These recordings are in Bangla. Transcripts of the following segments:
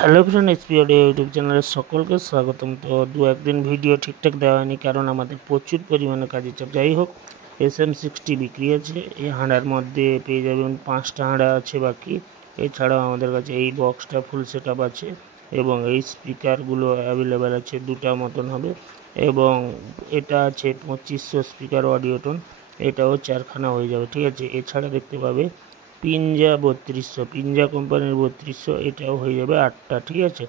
Hello friend, SP audio YouTube চ্যানেলের সকলকে স্বাগতম। তো দু একদিন ভিডিও ঠিকঠাক দেওয়া হয়নি, কারণ আমাদের প্রচুর পরিমাণে কাজের চাপ। যাই হোক, SM60 বিক্রি আছে। এই হাঁড়ার মধ্যে পেয়ে যাবেন 5টা হাঁড়া আছে বাকি। এছাড়াও আমাদের কাছে এই বক্সটা ফুল সেট আপ আছে, এবং এই স্পিকারগুলো অ্যাভেলেবেল আছে, 2টা মতন হবে। এবং এটা আছে 2500 স্পিকার অডিওটন, এটাও 4খানা হয়ে যাবে, ঠিক আছে। এছাড়া দেখতে পাবে পিনজা 3200, পিনজা কোম্পানির 3200, এটাও হয়ে যাবে 8টা, ঠিক আছে।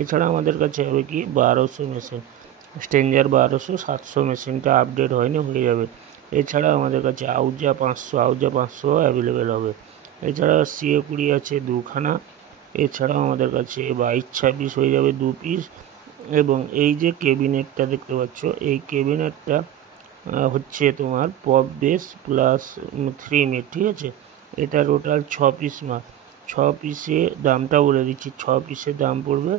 এছাড়া আমাদের কাছে হবে কি 1200 মেশিন, স্ট্রেঞ্জার 1200, 700 মেশিনটা আপডেট হয়নি, হয়ে যাবে। এছাড়া আমাদের কাছে আউজা 500 অ্যাভেলেবেল হবে। এছাড়া CA20 আছে 2খানা। এছাড়াও আমাদের কাছে 22-26 হয়ে যাবে 2 পিস। এবং এই যে ক্যাবিনেটটা দেখতে পাচ্ছ, এই ক্যাবিনেটটা হচ্ছে তোমার পপ বেস প্লাস 3 মিট, ঠিক আছে। এটা টোটাল 6 পিস মাল। 6 পিসে দামটা বলে দিচ্ছি, 6 পিসের দাম পড়বে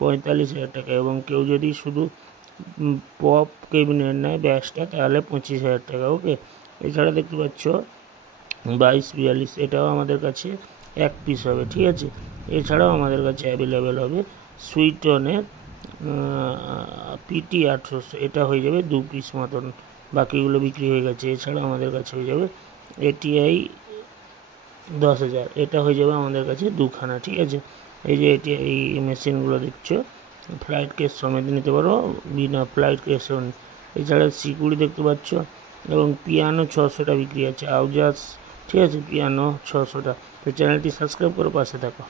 45,000 টাকা। এবং কেউ যদি শুধু পপ ক্যাবিনেট নেয় ব্যাসটা, তাহলে 25,000 টাকা, ওকে। এছাড়া দেখতে পাচ্ছ 22-42, এটাও আমাদের কাছে 1 পিস হবে, ঠিক আছে। এছাড়াও আমাদের কাছে অ্যাভেলেবেল হবে সুইটনের PT 800, এটা হয়ে যাবে 2 পিস মতন, বাকিগুলো বিক্রি হয়ে গেছে। এছাড়া আমাদের কাছে হয়ে যাবে ATI 10,000, এটা হয়ে যাবে আমাদের কাছে 2খানা, ঠিক আছে। এই যে এই মেশিনগুলো দেখছো, ফ্লাইট কেস সমেত নিতে পারো, বিনা ফ্লাইট কেস। এছাড়া C20 দেখতে পাচ্ছ, এবং পিয়ানো 600টা বিক্রি আছে, আউজাস, ঠিক আছে, পিয়ানো 600টা। তো চ্যানেলটি সাবস্ক্রাইব করে পাশে থাকো।